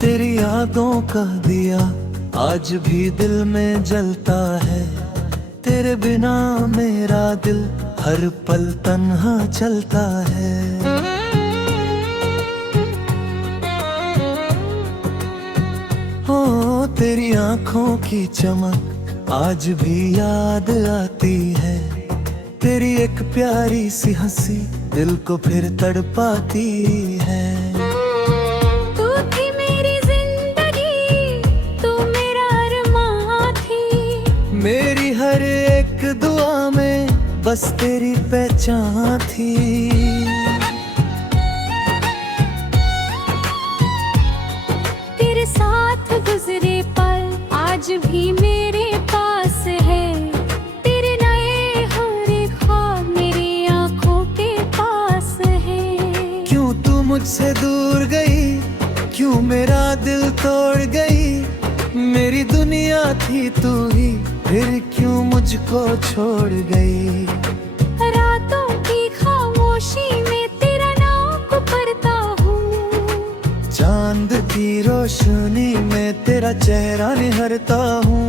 तेरी यादों का दिया आज भी दिल में जलता है। तेरे बिना मेरा दिल हर पल तन्हा चलता है। हो तेरी आंखों की चमक आज भी याद आती है। तेरी एक प्यारी सी हंसी दिल को फिर तड़पाती है। तू थी मेरी जिंदगी, तू मेरा अरमां थी। मेरी हर एक दुआ में बस तेरी पहचान थी। तेरे साथ गुजरे पल आज भी मेरे पास है। तेरे नए हर ख्वाब मेरी आंखों के पास है। क्यों तू मुझसे दूर गई, क्यों मेरा दिल तोड़ गई। मेरी दुनिया थी तू ही, फिर क्यों मुझको छोड़ गई। रातों की खामोशी में तेरा नाम पुकारता हूँ। चांद की रोशनी में तेरा चेहरा निहरता हूँ।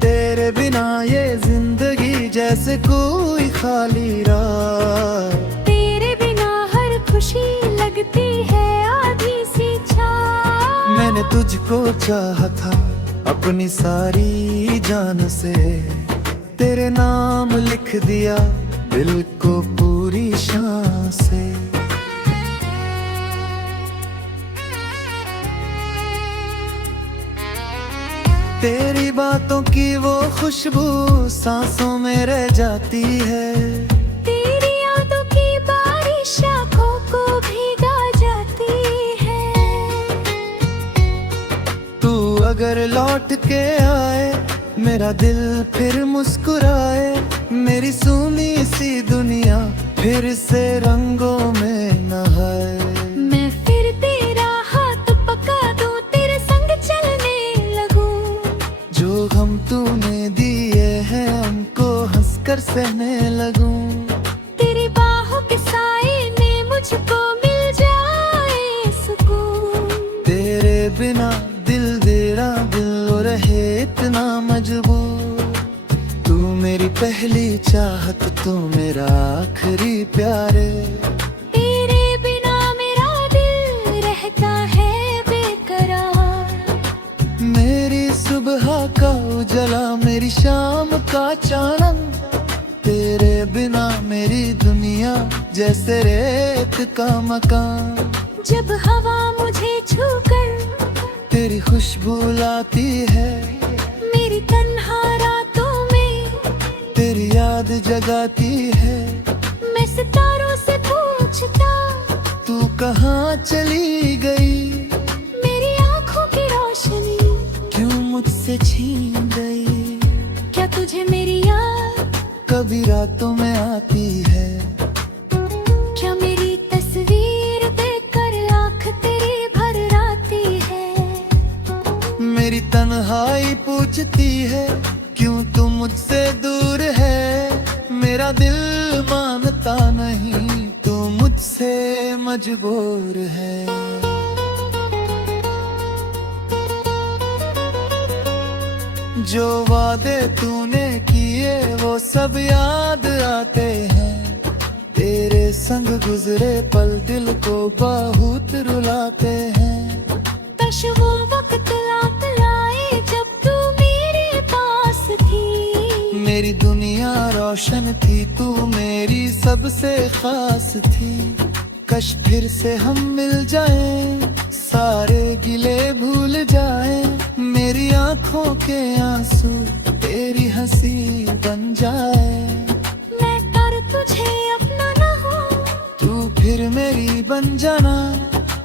तेरे बिना ये जिंदगी जैसे कोई खाली रात। तेरे बिना हर खुशी लगती है आधी सी छाँव। मैंने तुझको चाहा था अपनी सारी जान से। तेरे नाम लिख दिया दिल को पूरी शान से। तेरी बातों की वो खुशबू सांसों में रह जाती है। तेरी यादों की बारिश आँखों को भीगा जाती है। तू अगर लौट के आए मेरा दिल फिर मुस्कुराए। मेरी सूनी सी दुनिया फिर से रंगों में नहाए। मैं फिर तेरा हाथ पका दूं, तेरे संग चलने लगूं। जो गम तूने दिए हैं हमको हंसकर सहने लगूं। तेरी बाहों के साए में मुझको मिल जाए सुकून। तेरे बिना दिल तेरा दिल रहे इतना मजबूर। तू मेरी पहली चाहत, तू मेरा आखिरी प्यारे। तेरे बिना मेरा दिल रहता है बेकरार। मेरी सुबह का उजला, मेरी शाम का चानन। तेरे बिना मेरी दुनिया जैसे रेत का मकान। जब हवा मुझे छूकर तेरी खुशबू लाती है। मेरी तन्हा रातों में तेरी याद जगाती है। मैं सितारों से पूछता तू कहाँ चली गई। मेरी आंखों की रोशनी क्यों मुझसे छीन गई। क्या तुझे मेरी याद कभी रातों में आती है। क्या मेरी तस्वीर देखकर आँख तेरी भर आती है। मेरी तन्हाई पूछती है क्यों तू मुझसे दूर है। मेरा दिल मानता नहीं, तू मुझसे मजबूर है। जो वादे तूने किए वो सब याद आते हैं। तेरे संग गुजरे पल दिल को बहुत रुलाते हैं। काश वो वक्त लौट लाए जब तू मेरे पास थी। मेरी दुनिया रोशन थी, तू मेरी सबसे खास थी। कश फिर से हम मिल जाएं, सारे गिले भूल जाएं। मेरी आंखों के आंसू तेरी हंसी बन जाए। मैं कर तुझे अपना ना हूँ, तू फिर मेरी बन जाना।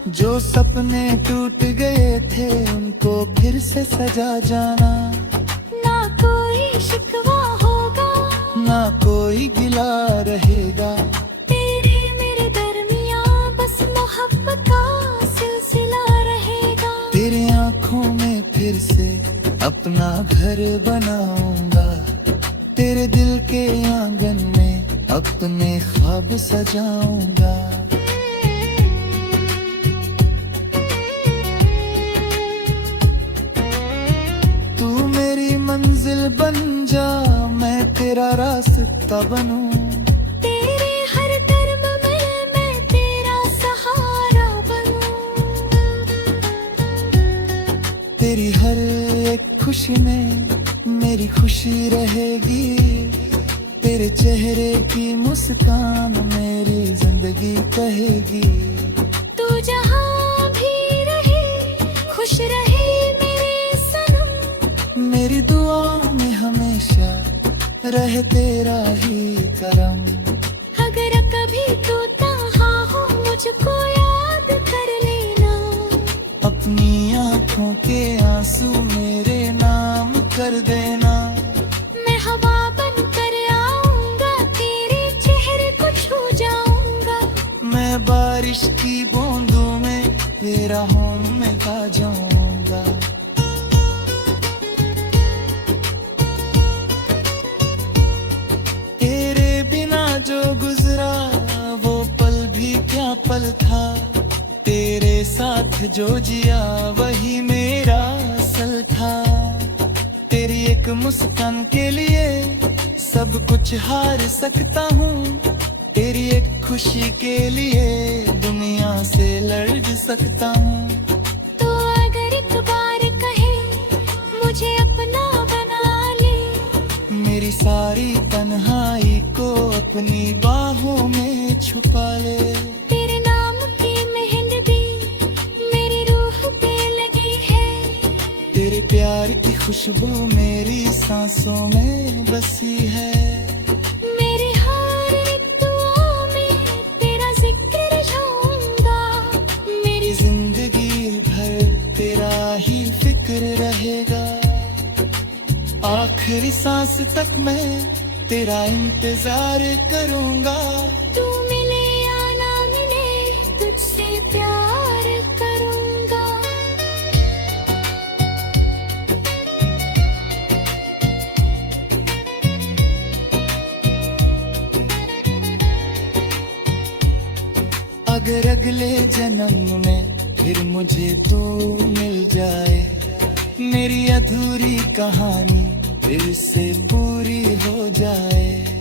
जो सपने टूट गए थे उनको फिर से सजा जाना। ना कोई शिकवा होगा, ना कोई गिला रहेगा। तेरे मेरे दरमियाँ बस मोहब्बत का सिलसिला रहेगा। तेरी आंखों में फिर से अपना घर बनाऊंगा। तेरे दिल के आंगन में अपने ख्वाब सजाऊंगा। रास्ता बनूं। तेरे हर कर्म में मैं तेरा सहारा बनूं। तेरी हर एक खुशी में मेरी खुशी रहेगी। तेरे चेहरे की मुस्कान मेरी जिंदगी कहेगी। तू जहाँ भी रहे खुश रहे मेरे सनम। मेरी दुआओं में हमेशा रहे तेरा ही करम। अगर कभी तू तन्हा हो मुझको याद कर लेना। अपनी आंखों के आंसू मेरे नाम कर देना। मैं हवा बन कर आऊंगा तेरे चेहरे को छू जाऊंगा। मैं बारिश की बूंदों में तेरा होम में खा जाऊंगा। तेरे बिना जो गुजरा वो पल भी क्या पल था। तेरे साथ जो जिया वही मेरा असल था। तेरी एक मुस्कान के लिए सब कुछ हार सकता हूँ। तेरी एक खुशी के लिए दुनिया से लड़ सकता हूँ। तो अगर एक बार कहे मुझे अपना बना ले। मेरी सारी तन्हाई को अपनी बाहों में छुपा ले। तेरे नाम की मेहंदी मेरी रूह पे लगी है। तेरे प्यार की खुशबू मेरी सांसों में बसी है। मेरी हर एक दुआ में तेरा जिक्र जाऊंगा। मेरी जिंदगी भर तेरा ही फिक्र रहेगा। आखिरी सांस तक मैं तेरा इंतजार करूंगा। तू मिले या ना मिले तुझसे प्यार करूंगा। अगर अगले जन्म में फिर मुझे तू मिल जाए। मेरी अधूरी कहानी फिर से पूरी हो जाए।